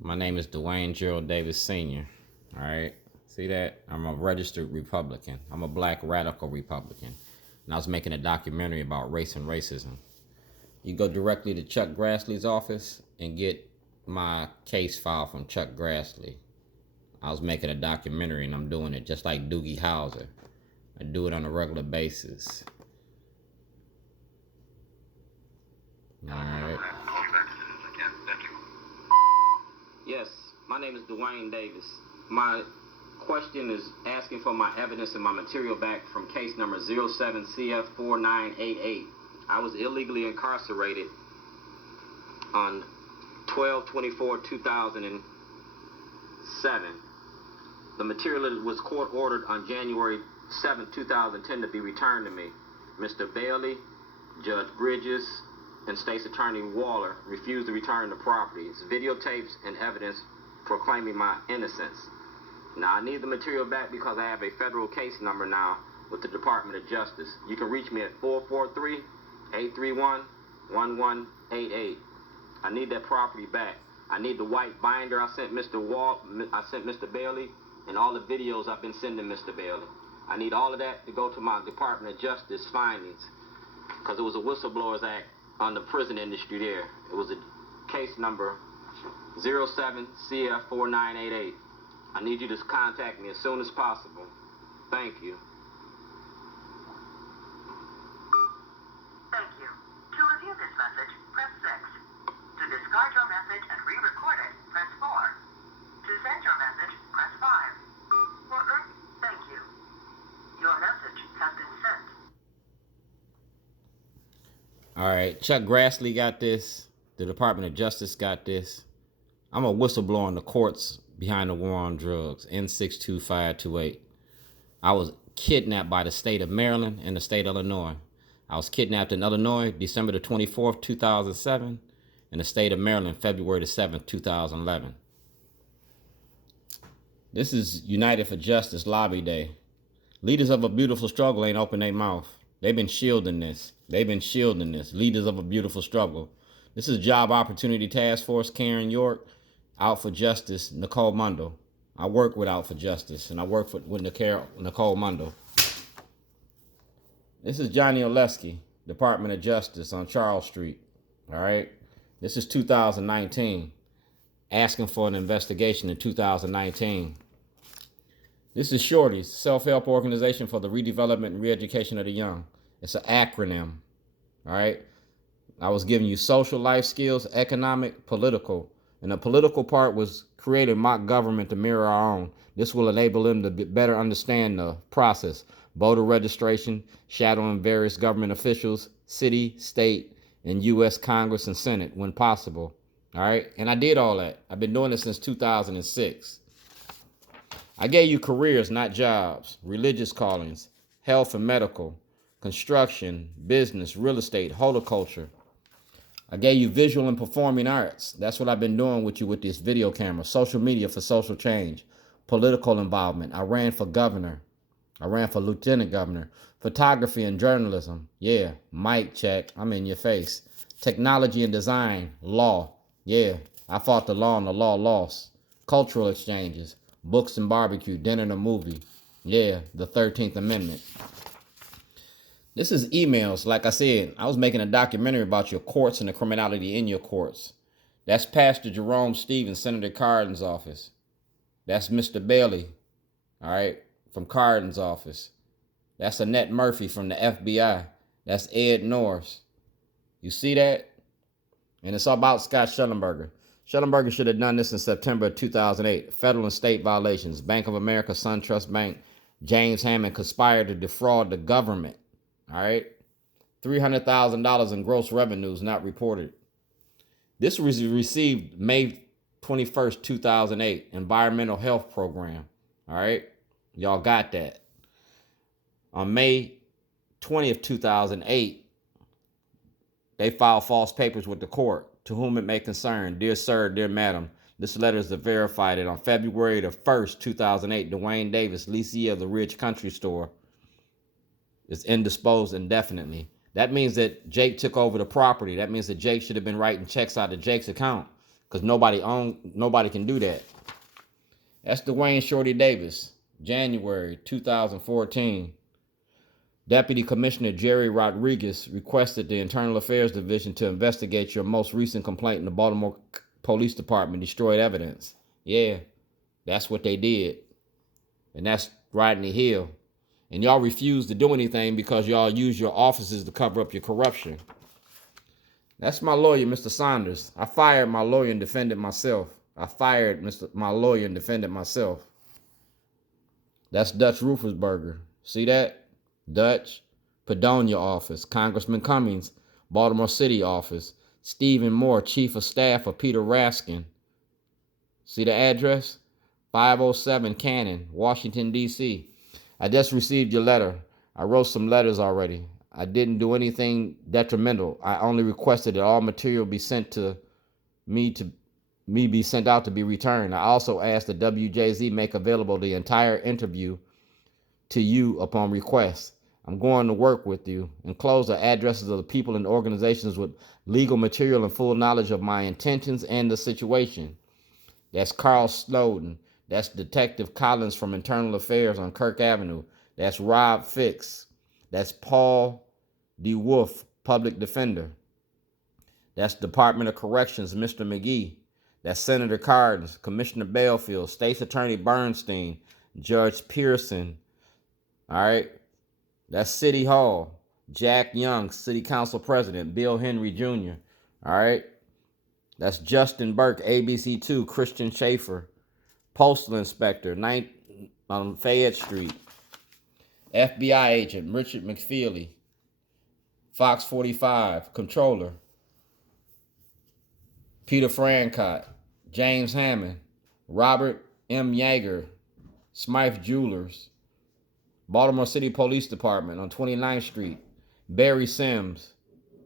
My name is Dwayne Gerald Davis Sr. All right. See that? I'm a registered Republican. I'm a black radical Republican. And I was making a documentary about race and racism. You go directly to Chuck Grassley's office and get my case file from Chuck Grassley. I was making a documentary and I'm doing it just like Doogie Howser. I do it on a regular basis. All right. Yes, my name is Dwayne Davis. My question is asking for my evidence and my material back from case number 07CF4988. I was illegally incarcerated on 12/24/2007. The material was court ordered on January 7, 2010 to be returned to me. Mr. Bailey, Judge Bridges, and State's Attorney Waller refused to return the property. It's videotapes and evidence proclaiming my innocence. Now, I need the material back because I have a federal case number now with the Department of Justice. You can reach me at 443-831-1188. I need that property back. I need the white binder I sent Mr. Bailey, and all the videos I've been sending Mr. Bailey. I need all of that to go to my Department of Justice findings, because it was a Whistleblowers Act on the prison industry there. It was a case number 07CF4988. I need you to contact me as soon as possible. Thank you. Thank you. To review this message, press 6. To discard your message and re-record it, press 4. To send your message, press 5. Thank you. Your message has been sent. All right, Chuck Grassley got this. The Department of Justice got this. I'm a whistleblower in the courts behind the war on drugs, N62528. I was kidnapped by the state of Maryland and the state of Illinois. I was kidnapped in Illinois December the 24th, 2007, and the state of Maryland February the 7th, 2011. This is United for Justice Lobby Day. Leaders of a beautiful struggle ain't open their mouth. They've been shielding this. Leaders of a beautiful struggle. This is Job Opportunity Task Force, Karen York. Out for Justice, Nicole Mundo. I work with Out for Justice, and I work with Nicole Mundo. This is Johnny Oleski, Department of Justice on Charles Street. All right? This is 2019. Asking for an investigation in 2019. This is SHORTY'S, self-help organization for the redevelopment and re-education of the young. It's an acronym. All right? I was giving you social life skills, economic, political. And the political part was creating mock government to mirror our own. This will enable them to better understand the process. Voter registration, shadowing various government officials, city, state, and U.S. Congress and Senate when possible. All right? And I did all that. I've been doing this since 2006. I gave you careers, not jobs, religious callings, health and medical, construction, business, real estate, horticulture. I gave you visual and performing arts. That's what I've been doing with you with this video camera. Social media for social change. Political involvement. I ran for governor. I ran for lieutenant governor. Photography and journalism. Yeah, mic check. I'm in your face. Technology and design. Law. Yeah, I fought the law and the law lost. Cultural exchanges. Books and barbecue. Dinner and a movie. Yeah, the 13th Amendment. This is emails. Like I said, I was making a documentary about your courts and the criminality in your courts. That's Pastor Jerome Stevens, Senator Cardin's office. That's Mr. Bailey, all right, from Cardin's office. That's Annette Murphy from the FBI. That's Ed Norris. You see that? And it's all about Scott Schellenberger. Schellenberger should have done this in September of 2008. Federal and state violations. Bank of America, SunTrust Bank. James Hammond conspired to defraud the government. All right, $300,000 in gross revenues not reported. This was received May 21st, 2008, Environmental Health Program. All right, y'all got that. On May 20th, 2008, they filed false papers with the court. To whom it may concern, dear sir, dear madam, this letter is to verify that on February the 1st, 2008, Dwayne Davis, leasee of the Ridge Country Store, is indisposed indefinitely. That means that Jake took over the property. That means that Jake should have been writing checks out of Jake's account, because nobody can do that. That's Dwayne Shorty Davis, January 2014. Deputy Commissioner Jerry Rodriguez requested the Internal Affairs Division to investigate your most recent complaint in the Baltimore Police Department destroyed evidence. Yeah, that's what they did. And that's Rodney Hill. And y'all refuse to do anything because y'all use your offices to cover up your corruption. That's my lawyer, Mr. Saunders. I fired my lawyer and defended myself. My lawyer and defended myself. That's Dutch Rufusberger. See that? Dutch. Padonia office. Congressman Cummings, Baltimore City office. Stephen Moore, Chief of Staff of Peter Raskin. See the address? 507 Cannon, Washington, D.C. I just received your letter. I wrote some letters already. I didn't do anything detrimental. I only requested that all material be sent to me be sent out to be returned. I also asked the WJZ make available the entire interview to you upon request. I'm going to work with you. Enclose the addresses of the people and organizations with legal material and full knowledge of my intentions and the situation. That's Carl Snowden. That's Detective Collins from Internal Affairs on Kirk Avenue. That's Rob Fix. That's Paul DeWolf, Public Defender. That's Department of Corrections, Mr. McGee. That's Senator Cardin, Commissioner Belfield, State's Attorney Bernstein, Judge Pearson. All right. That's City Hall, Jack Young, City Council President, Bill Henry Jr. All right. That's Justin Burke, ABC2, Christian Schaefer, Postal Inspector, 9th on Fayette Street. FBI Agent, Richard McFeely, Fox 45, Controller, Peter Francott, James Hammond, Robert M. Yeager, Smythe Jewelers, Baltimore City Police Department on 29th Street, Barry Sims.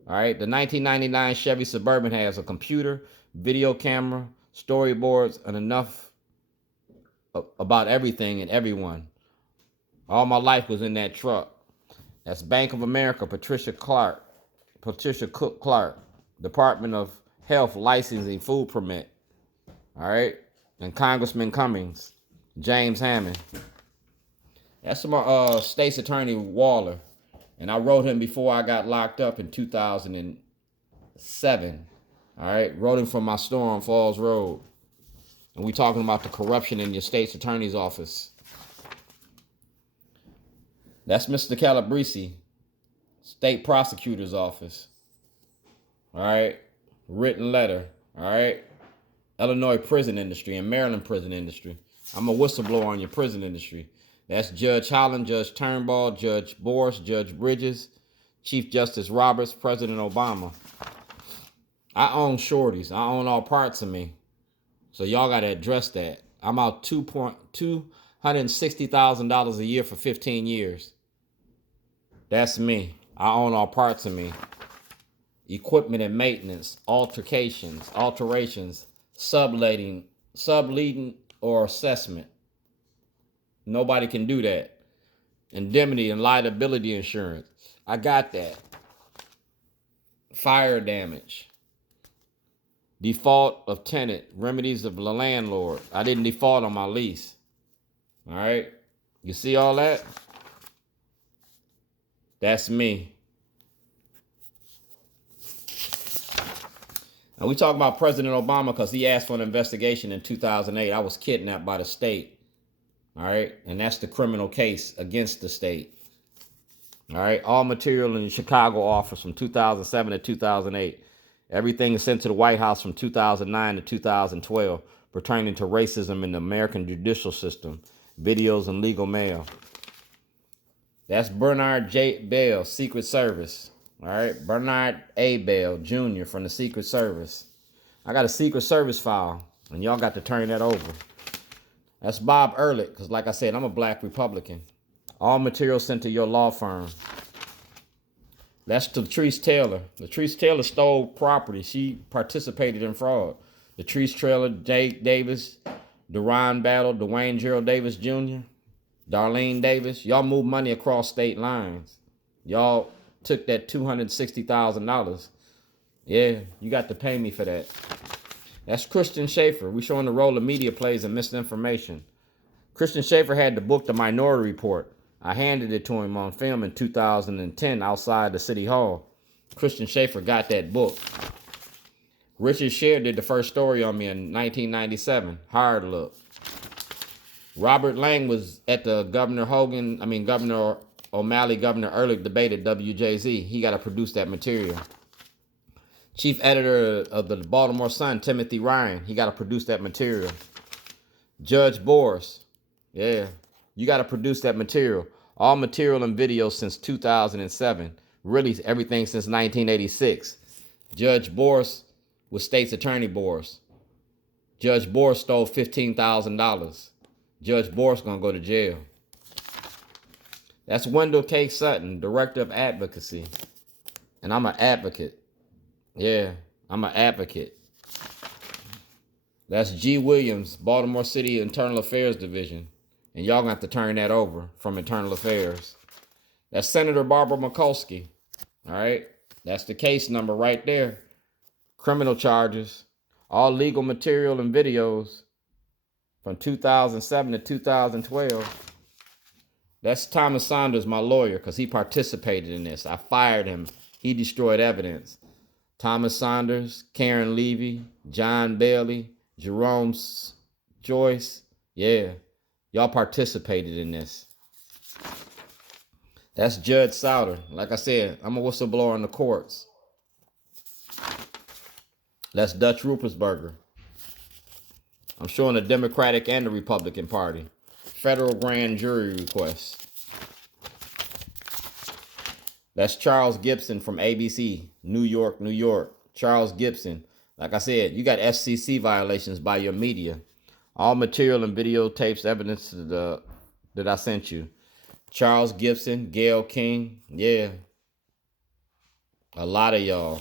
All right, the 1999 Chevy Suburban has a computer, video camera, storyboards, and enough about everything and everyone. All my life was in that truck. That's Bank of America, Patricia Cook Clark, Department of Health Licensing Food Permit. All right, and Congressman Cummings, James Hammond. That's my State's Attorney Waller. And I wrote him before I got locked up in 2007. All right, wrote him from my store on Falls Road. And we talking about the corruption in your state's attorney's office. That's Mr. Calabrese, State Prosecutor's Office. All right, written letter. All right, Illinois prison industry and Maryland prison industry. I'm a whistleblower on your prison industry. That's Judge Holland, Judge Turnbull, Judge Boris, Judge Bridges, Chief Justice Roberts, President Obama. I own Shorty's. I own all parts of me. So y'all got to address that. I'm out $260,000 a year for 15 years. That's me. I own all parts of me. Equipment and maintenance, alterations, subleading or assessment. Nobody can do that. Indemnity and liability insurance. I got that. Fire damage. Default of tenant. Remedies of the landlord. I didn't default on my lease. All right. You see all that? That's me. And we talk about President Obama because he asked for an investigation in 2008. I was kidnapped by the state. All right. And that's the criminal case against the state. All right. All material in the Chicago office from 2007 to 2008. Everything is sent to the White House from 2009 to 2012 pertaining to racism in the American judicial system. Videos and legal mail. That's Bernard J. Bell, Secret Service. All right. Bernard A. Bell, Jr. from the Secret Service. I got a Secret Service file, and y'all got to turn that over. That's Bob Ehrlich, because like I said, I'm a black Republican. All material sent to your law firm. That's Latrice Taylor. Latrice Taylor stole property. She participated in fraud. Latrice Taylor, Jake Davis, Deron Battle, Dwayne Gerald Davis Jr., Darlene Davis. Y'all moved money across state lines. Y'all took that $260,000. Yeah, you got to pay me for that. That's Christian Schaefer. We're showing the role the media plays in misinformation. Christian Schaefer had the book, The Minority Report. I handed it to him on film in 2010 outside the City Hall. Christian Schaefer got that book. Richard Sher did the first story on me in 1997. Hard look. Robert Lang was at the Governor O'Malley, Governor Ehrlich debate at WJZ. He got to produce that material. Chief editor of the Baltimore Sun, Timothy Ryan, he got to produce that material. Judge Boris, yeah, you got to produce that material. All material and video since 2007. Really, everything since 1986. Judge Boris was State's Attorney Boris. Judge Boris stole $15,000. Judge Boris gonna go to jail. That's Wendell K. Sutton, Director of Advocacy. And I'm an advocate. Yeah, I'm an advocate. That's G. Williams, Baltimore City Internal Affairs Division. And y'all gonna have to turn that over from Internal Affairs. That's Senator Barbara Mikulski. All right, that's the case number right there. Criminal charges, all legal material and videos from 2007 to 2012. That's Thomas Saunders, my lawyer, because he participated in this. I fired him. He destroyed evidence. Thomas Saunders, Karen Levy, John Bailey, Jerome Joyce. Yeah, y'all participated in this. That's Judge Souter. Like I said, I'm a whistleblower in the courts. That's Dutch Ruppersberger. I'm showing the Democratic and the Republican Party. Federal grand jury request. That's Charles Gibson from ABC, New York, New York. Charles Gibson. Like I said, you got FCC violations by your media. All material and videotapes, evidence that I sent you. Charles Gibson, Gayle King. Yeah. A lot of y'all.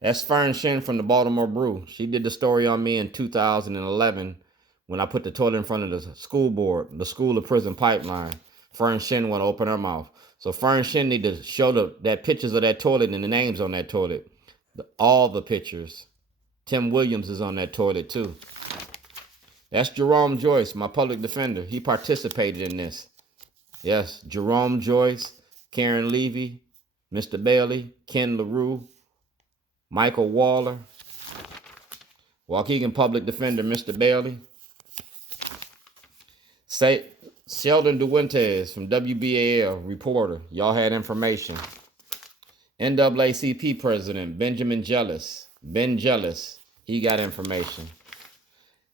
That's Fern Shin from the Baltimore Brew. She did the story on me in 2011 when I put the toilet in front of the school board, the school to prison pipeline. Fern Shin want to open her mouth. So Fern Shin need to show that pictures of that toilet and the names on that toilet. All the pictures. Tim Williams is on that toilet too. That's Jerome Joyce, my public defender. He participated in this. Yes, Jerome Joyce, Karen Levy, Mr. Bailey, Ken LaRue, Michael Waller, Waukegan public defender, Mr. Bailey. Sheldon Duentes from WBAL, reporter. Y'all had information. NAACP president, Benjamin Jealous. Ben Jealous, he got information.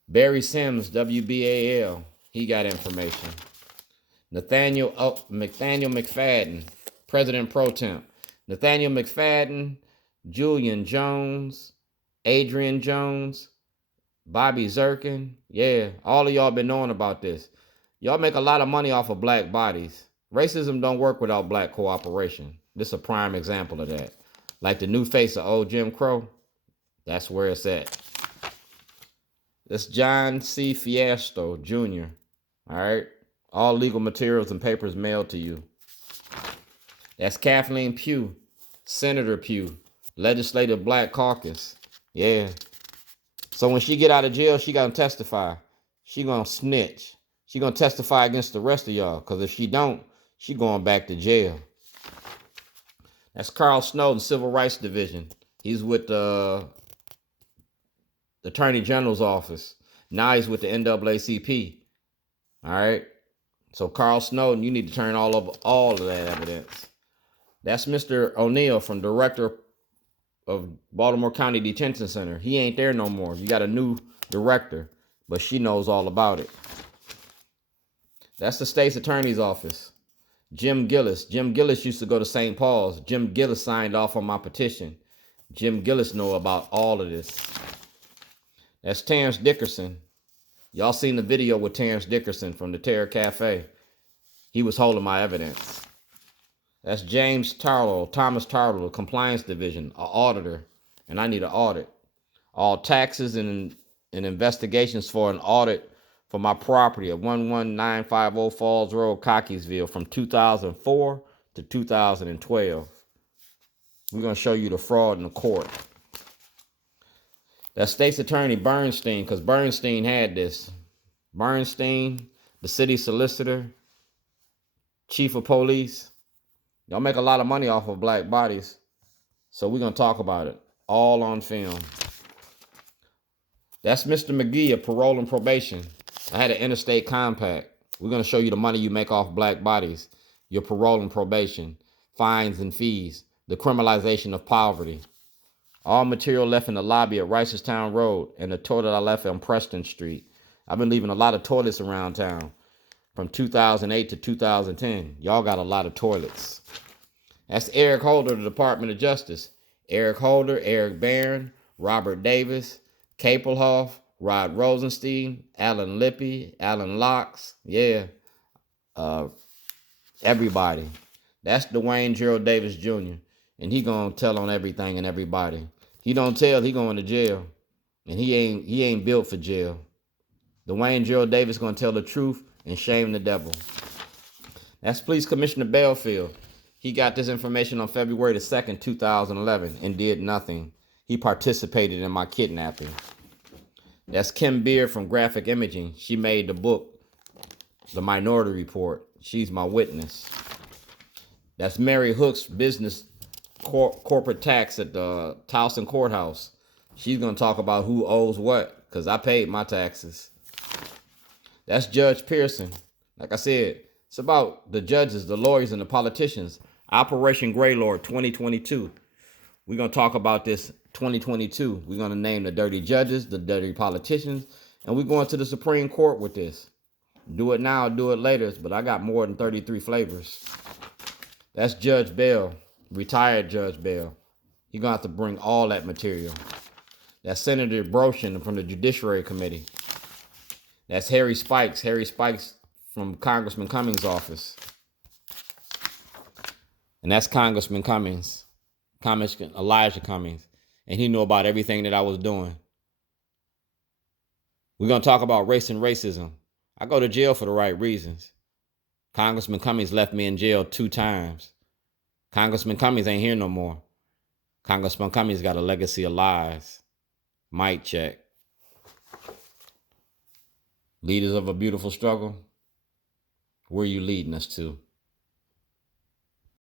Barry Sims, WBAL, he got information. Nathaniel McFadden, president pro temp. Nathaniel McFadden, Julian Jones, Adrian Jones, Bobby Zirkin. Yeah, all of y'all been knowing about this. Y'all make a lot of money off of black bodies. Racism don't work without black cooperation. This is a prime example of that. Like the new face of old Jim Crow, that's where it's at. That's John C. Fiesco, Jr. All right? All legal materials and papers mailed to you. That's Kathleen Pugh, Senator Pugh, Legislative Black Caucus. Yeah. So when she get out of jail, she gonna testify. She gonna snitch. She gonna testify against the rest of y'all. Because if she don't, she going back to jail. That's Carl Snowden, Civil Rights Division. He's with the Attorney General's office. Now he's with the NAACP. All right. So Carl Snowden, you need to turn all of that evidence. That's Mr. O'Neill from Director of Baltimore County Detention Center. He ain't there no more. You got a new director, but she knows all about it. That's the state's attorney's office. Jim Gillis. Jim Gillis used to go to St. Paul's. Jim Gillis signed off on my petition. Jim Gillis know about all of this. That's Terrence Dickerson. Y'all seen the video with Terrence Dickerson from the Terror Cafe. He was holding my evidence. That's James Tarlow, Thomas Tarlow, Compliance Division, an auditor, and I need an audit. All taxes and investigations for an audit for my property at 11950 Falls Road, Cockeysville from 2004 to 2012. We're going to show you the fraud in the court. That's State's Attorney Bernstein, because Bernstein had this. Bernstein, the city solicitor, chief of police. Y'all make a lot of money off of black bodies. So we're going to talk about it. All on film. That's Mr. McGee of parole and probation. I had an interstate compact. We're going to show you the money you make off black bodies. Your parole and probation. Fines and fees. The criminalization of poverty. All material left in the lobby at Ricestown Road and the toilet I left on Preston Street. I've been leaving a lot of toilets around town from 2008 to 2010. Y'all got a lot of toilets. That's Eric Holder, the Department of Justice. Eric Holder, Eric Barron, Robert Davis, Kapelhoff, Rod Rosenstein, Alan Lippy, Alan Locks. Yeah. Everybody. That's Dwayne Gerald Davis Jr. And he gonna tell on everything and everybody. He don't tell, he going to jail. And he ain't built for jail. Dwayne Gerald Davis gonna tell the truth and shame the devil. That's Police Commissioner Belfield. He got this information on February the 2nd, 2011, and did nothing. He participated in my kidnapping. That's Kim Beard from Graphic Imaging. She made the book, The Minority Report. She's my witness. That's Mary Hook's business corporate tax at the Towson Courthouse. She's going to talk about who owes what, because I paid my taxes. That's Judge Pearson. Like I said, it's about the judges, the lawyers, and the politicians. Operation Greylord 2022. We're going to talk about this 2022. We're going to name the dirty judges, the dirty politicians, and we're going to the Supreme Court with this. Do it now, do it later, but I got more than 33 flavors. That's Judge Bell, retired Judge Bell. You're going to have to bring all that material. That's Senator Broshin from the Judiciary Committee. That's Harry Spikes from Congressman Cummings' office. And that's Congressman Cummings, Elijah Cummings. And he knew about everything that I was doing. We're going to talk about race and racism. I go to jail for the right reasons. Congressman Cummings left me in jail 2 times. Congressman Cummings ain't here no more. Congressman Cummings got a legacy of lies. Mic check. Leaders of a beautiful struggle, where are you leading us to?